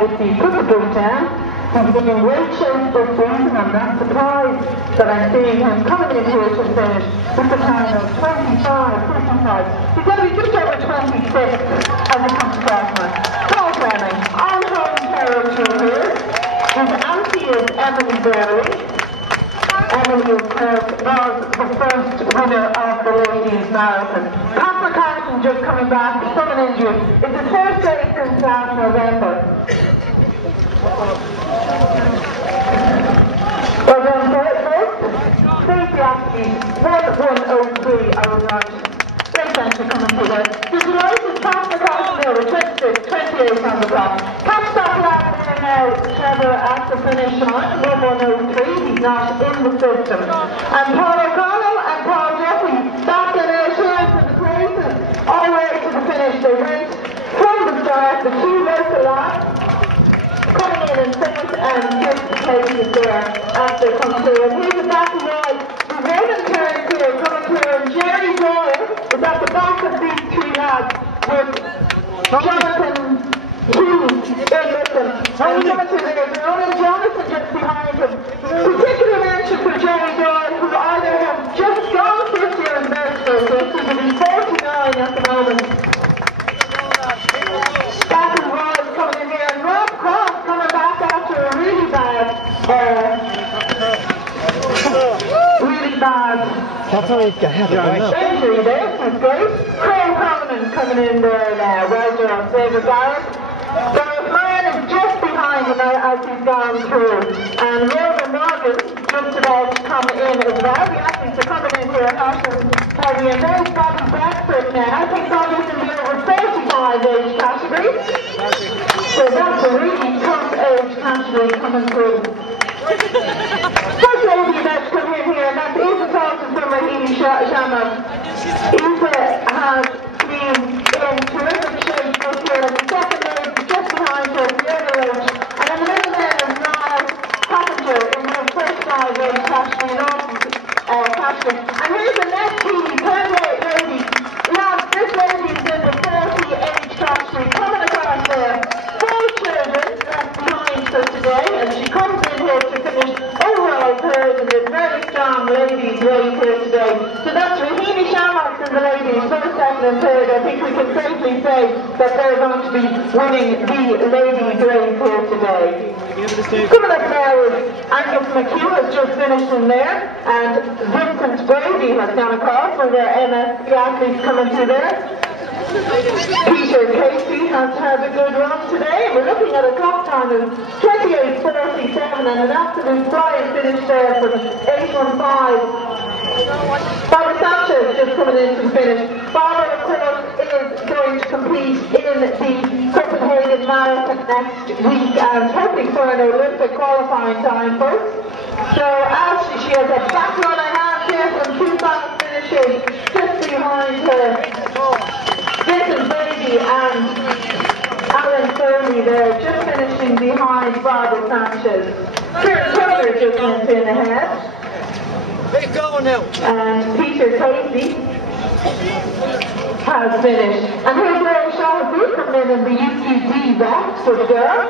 with the cooker boot down. He's been in great shape this season. I'm not surprised that I'm seeing him coming in here to finish with the time of 25. He's going to be just over 26 as he comes across now. Paul Fleming, on home territory here. His auntie is Emily Berry. Emily, of course, was the first winner of the ladies' marathon. Pat McCartan just coming back from an injury. It's his first race since last November. Well done, first. Safety athlete 1103, I was right. Great thanks for coming through there. The delighted Pat McCartan there with 26, 28 on the clock. Catch that lap there now, Trevor, at the finish line, 1103. He's not in the system. And Paul O'Connell and Paul Jeffrey back in their shares in the places all the way to the finish. They went from the start, the two local laps coming in fifth and fifth places there as they come through. And here's the back of Roy. The Roman turns here coming through, and Jerry Doyle is at the back of these three lads with Jonathan Hughes in with them. And coming through there, Ronan Jonathan just behind him. Particular mention for Jerry Doyle, who either has just gone 50 or in Bedford, so he's 49 at the moment. Back and Roy is coming in here, and Rob Cross coming back after a really bad injury there. That's great. Craig Coleman coming in there now. Well done, David Barrett. Gareth Ryan is just behind him as he's gone through. And Roman Morgan just about to come in as well. The athletes are coming in here. Harvey and there's Bobby Beckford now. I think Bobby's in the over 35 age category. So that's a really tough age category coming through. First lady that's come in here, and that's Eva Thompson from Rahimi Shamrock. Eva has been in terrific shape this year, and the second lady just behind her, Fiona Roach. And in the middle there is Niall Passenger in her first 5 age category, an awesome category. And here's the next team, 38 lady. Lads, this lady's in the 40 age category, coming across there. 4 children left behind her today, and she comes in here to finish overall third in this very strong ladies race here today. So that's Rahimi Shamrock in the ladies, first, second and third. I think we can safely say that they're going to be winning the ladies race here today. Coming up now is Angus McHugh has just finished in there, and Vincent Brady has gone across with their MSP athletes coming through there. Peter Casey has had a good run today. We're looking at a clock time of 28:47 and an absolute flying finish there for 8:15. Barbara Sanchez just coming in to finish. Barbara, of course, is going to compete in the Copenhagen Marathon next week and hoping for an Olympic qualifying time, folks. So actually she has a back run and a half here from 2 fast finishes just behind her. Vincent Brady and Alan Foley there, just finishing behind Barbara Sanchez. Kieran Taylor just went in ahead. Where you going now? And Peter Casey has finished. And here's Larry Shaw coming in the UQD back for the girl.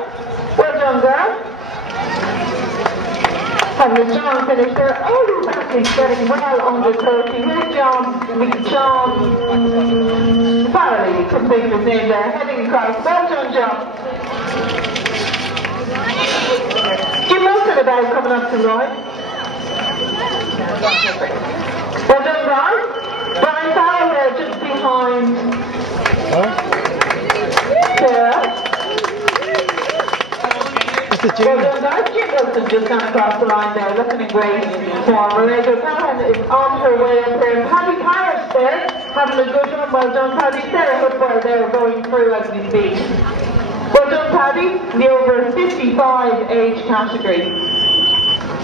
Well done, girl. And the John finished there. All these athletes getting well under 30. Here's John Farrelly, couldn't think of his name there, heading across. Well done, John. Jim Wilson about coming up to Roy. Well done, Brian. Brian Farrell there just behind Sarah. Well done, guys. Jim Wilson just gone across the line there, looking in great form. Maria Callahan is on her way up there. And Paddy Parrish there, having a good run. Well done, Paddy. Sarah Football there going through as we speak. Well done, Paddy. The over 55 age category.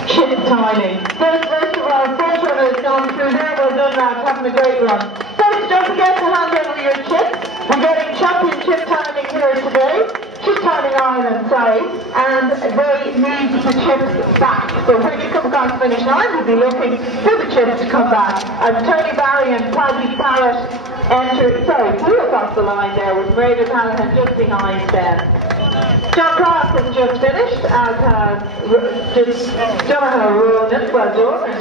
Chip timing. First of all, front runner has gone through there. Well done, lads. Having a great run. Folks, don't forget to hand over your chips. We're getting championship timing here today. Chip timing Ireland, sorry. And they need the chips back. So when you come across the finish line, we'll be looking for the chips to come back. As Tony Barry and Paddy Parrott flew across the line there with Maria Callahan just behind them. John Cross has just finished, as has Donagh Ronan, well done, and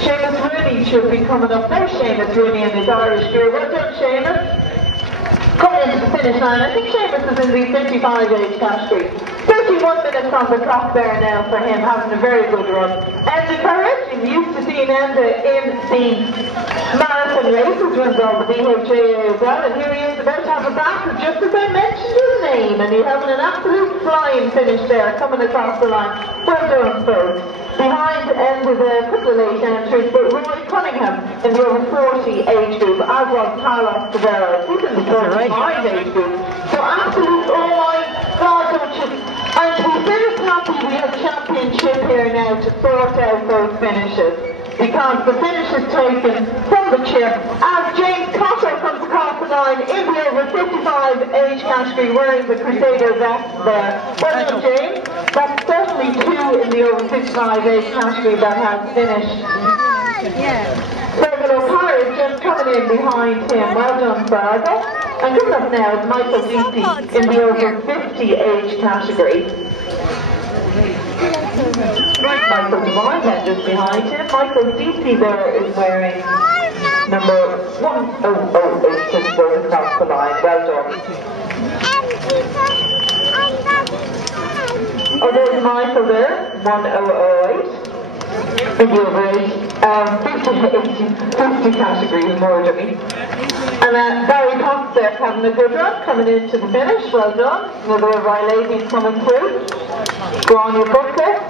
Seamus Rooney should be coming up now. Seamus Rooney in his Irish gear. Well done, Seamus. Coming into the finish line, I think Seamus is in the 55 age category. 31 minutes on the clock there now for him, having a very good run. Enda Curran, you're used to seeing Enda in the marathon races, runs all the BHA as well, and here he is about to have a battle just as I mentioned his name, and he's having an absolute flying finish there, coming across the line. Well done, folks. Behind Enda is a couple of late entries, but Roy Cunningham in the over 40 age group, as was Carlos Tavares. He's in the 45 age group. So absolute, oh my God, don't you... And to be very happy we have championship here now to sort out those finishes, because the finish is taken from the chip as James Cotter comes across the line in the over 55 age category wearing the Crusader vest there. Well done, James. That's certainly two in the over 55 age category that has finished. Fergal O'Connor is just coming in behind him. Well done, Fergal. And coming up now is Michael Deasy in the over 50 age category. Michael Devine just behind him. Michael Deasy there is wearing number 1008 just going across the line. Well done. Oh, there's Michael there, 1008. In the over 50 category, more dummy. And Barry Cox there having a good run, coming into the finish. Well done. Another of our ladies coming through. Grania book there.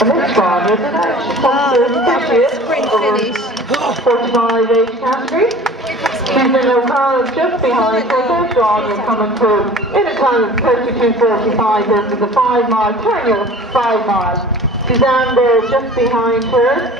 And it's Grania, isn't it? She comes through the finish. 45 age category. Susan O'Connell just behind her. There's Grania coming through in a time of 32.45 over the 5 mile. Terenure 5 miles. Suzanne there just behind her.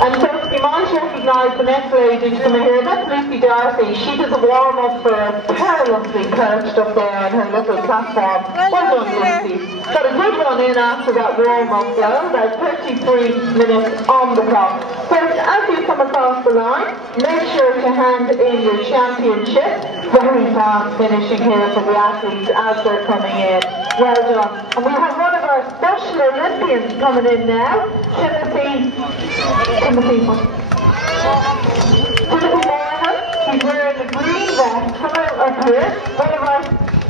And so you might recognise the next lady coming here. That's Lucy Darcy. She does a warm-up for us, perilously perched up there on her little platform. Well done, Lucy. Got a good run in after that warm-up though, about 33 minutes on the clock. First, as you come across the line, make sure to hand in your championship. Very fast finishing here for the athletes as they're coming in. Well done. And we have one of our Special Olympians coming in now, Timothy Moynihan. He's wearing the green vest coming up here. One of our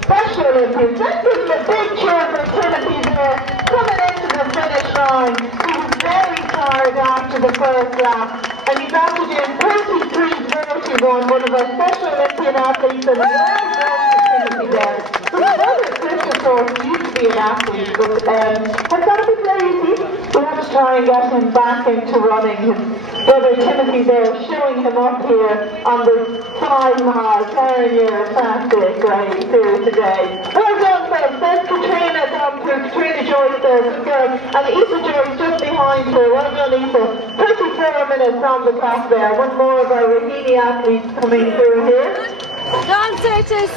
Special Olympians. Let's give him a big cheer for Timothy there, coming into the finish line. He was very tired after the first lap, and he's after doing 33.41. One of our Special Olympian athletes, and well done to Timothy there. So my brother Christopher used to be an athlete, but has got a bit lazy. We have to try and get him back into running. His brother Timothy there showing him up here on the 5 mile Terenure Classic race here today. Well done, folks. There's Katrina down through. Katrina Joyce there, good girl. And Issa Joyce just behind her. Well done, Issa. 34 minutes on the clock there. One more of our Rahini athletes coming through here. Don Curtis.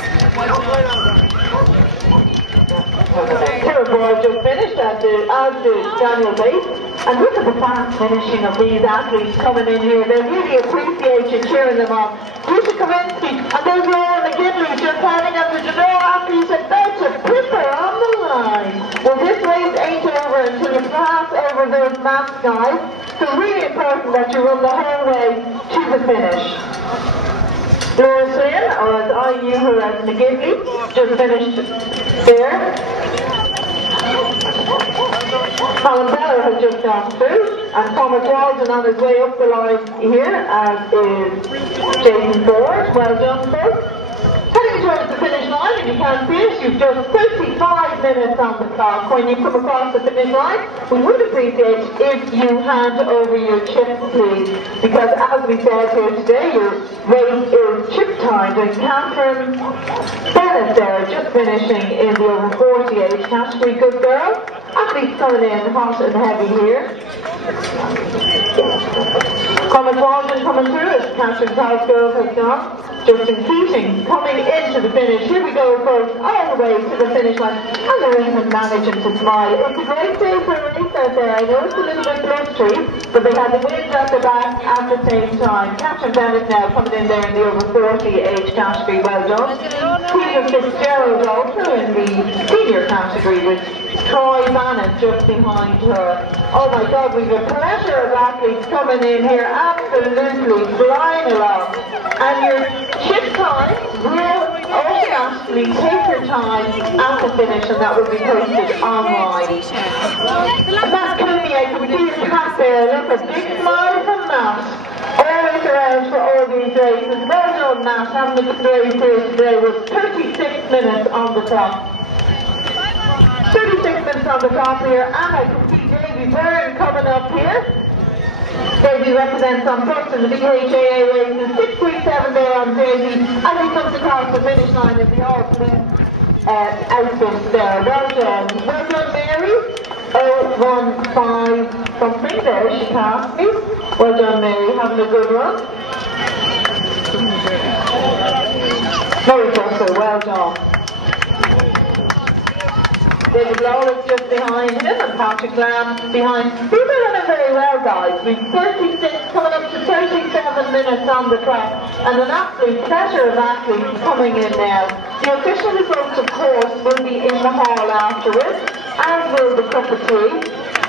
Boy just finished, as did Daniel Bates. And look at the fast finishing of these athletes coming in here. They really appreciate you cheering them on. Lucia Kavinsky, and there's Laura McGinley just heading up the Janelle athletes about to put her on the line. Well, this race ain't over until you pass over those maps, guys. So really important that you run the whole way to the finish. Laura Slynn, or as I knew her as McGinley, just finished there. Colin Beller has just gone through, and Thomas Walden on his way up the line here, as is Jason Ford. Well done, folks. Heading towards the finish line, and you can't see it, you've just 35 minutes on the clock. When you come across the finish line, we would appreciate if you hand over your chips, please, because as we said here today, your race is chip timed, and Catherine Bennett there just finishing in the over 40 age category. Good girl. Athletes coming in hot and heavy here. Thomas Walden coming through as Catherine Cosgrove has gone. Justin Keating coming into the finish. Here we go, folks, all the way to the finish line. And they're even managing to smile. It's a great day for a race. nice out there. I know it's a little bit blustery, but they had the wind at the back at the same time. Catherine Bennett now coming in there in the over 40 age category, well done. Peter Fitzgerald also in the senior category with Troy Bannon just behind her. Oh my God, we've a pleasure of athletes coming in here, absolutely flying along. And your chip time will automatically take your time at the finish, and that will be posted online. Matt Cooney, I can see your hat there. Look, a big smile from Matt. Always around for all these races. Well done, Matt, having a good race here today with 36 minutes on the clock. 36 minutes on the clock here, and I can see Davy Byrne coming up here. Davy represents on first in the BHAA races, 637 there on Davy, as he comes across the finish line in the all-blue outfit there. Well done Mary. 015 something there, she passed me. Well done Mary, having a good run. Very Russell, well done. David Lawless just behind him and Patrick Lamb behind. These are running very well, guys. We've 36, coming up to 37 minutes on the clock, and an absolute pleasure of athletes coming in now. The official results, of course, will be in the hall afterwards, as will the cup of tea.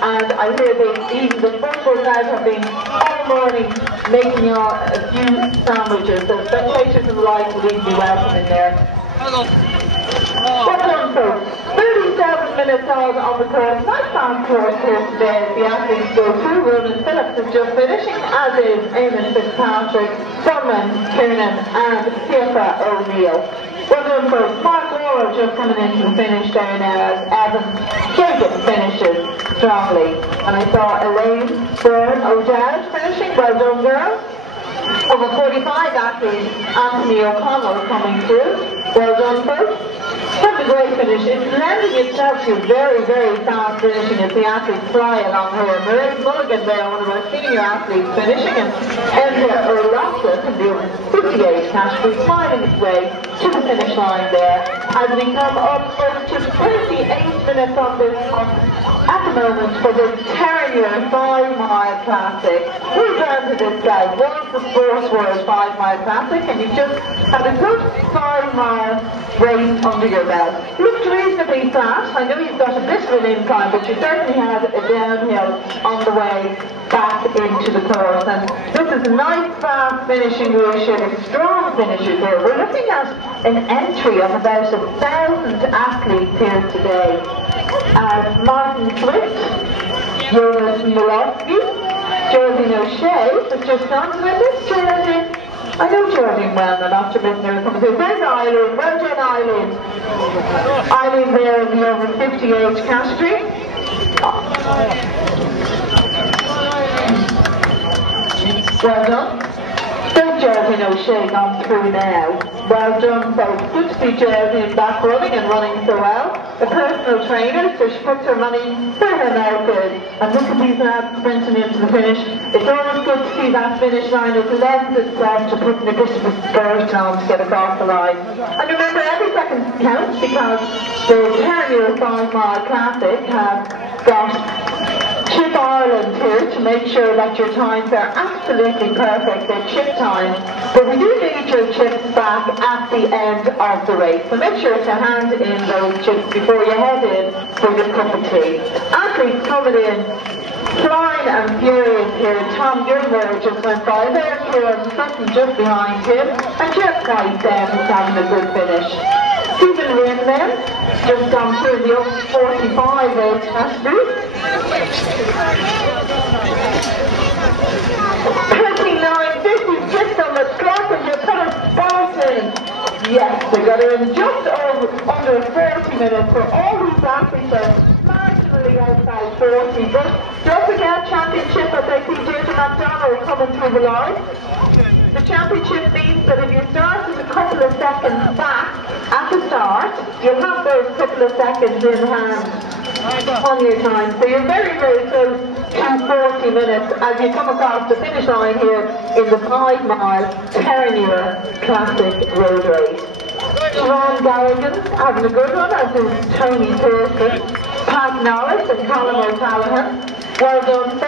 And I hear even the football crowd have been all morning making a few sandwiches. So spectators and the like will even be welcome in there. Well done, folks. 37 minutes out on the course. Nice fast course here today. The athletes go through. Ronan Phillips is just finishing, as is Eamon Fitzpatrick, Thurman Kiernan, and Tifa O'Neill. Well done, folks. Mark Laura just coming into the finish there now as Evan Jacob finishes strongly. And I saw Elaine Byrne O'Dowd finishing. Well done, girls. Over 45 athletes, Anthony O'Connell coming through. Well done, folks. That's a great finish. It's lending itself to very, very fast finishing as the athletes fly along here. Marie Mulligan there, one of our senior athletes, finishing, and Enda O'Loughlin in the over 58 category, climbing his way to the finish line there. As we come up to 38 minutes on this clock at the moment for the Terenure 5-mile classic. We're down to this guy. Once the Sports World 5-mile classic, and you just had a good 5-mile race under your belt. Looked reasonably flat. I know you've got a bit of an incline, but you certainly had a downhill on the way back into the course. And this is a nice fast finishing ratio, strong finishes here. We're looking at an entry of about 1,000 athletes here today. Martin Swift, Jonas Milowski, Geraldine O'Shea has just gone to this. Geraldine, I know Geraldine well enough to miss her coming through. There's Eileen. Well done, Eileen. Eileen there in the over 50 age category. Well done. There's Geraldine O'Shea gone through now. Well done, folks. Good to see Geraldine back running and running so well. A personal trainer, so she puts her money where her mouth is. And look at these lads sprinting into the finish. It's always good to see that finish line. It lends itself to putting a bit of a spirit on to get across the line. And remember, every second counts, because the Terenure 5-mile classic has got Chip Ireland here to make sure that your times are absolutely perfect, they're chip times, but we do need your chips back at the end of the race, so make sure to hand in those chips before you head in for the cup of tea. Athletes coming in, flying and furious here. Tom Gilmore just went by there, Kieran Sutton just behind him, and Jeff White then is having a good finish. Stephen Wynn then, just gone through the up 45 age category. 29.50 just on the clock, and you put a spot in. Yes, they got in just under 30 minutes, so all these athletes are marginally outside 40. But don't forget championship, as I see Deirdre McDonald coming through the line. The championship means that if you start with a couple of seconds back at the start, you'll have those couple of seconds in hand on your time. So you're very, very close to 40 minutes as you come across the finish line here in the 5-mile Terenure Classic Road Race. Siobhan Garrigan having a good one, as is Tony Pearson. Pat Norris and Colin O'Callaghan. Well done.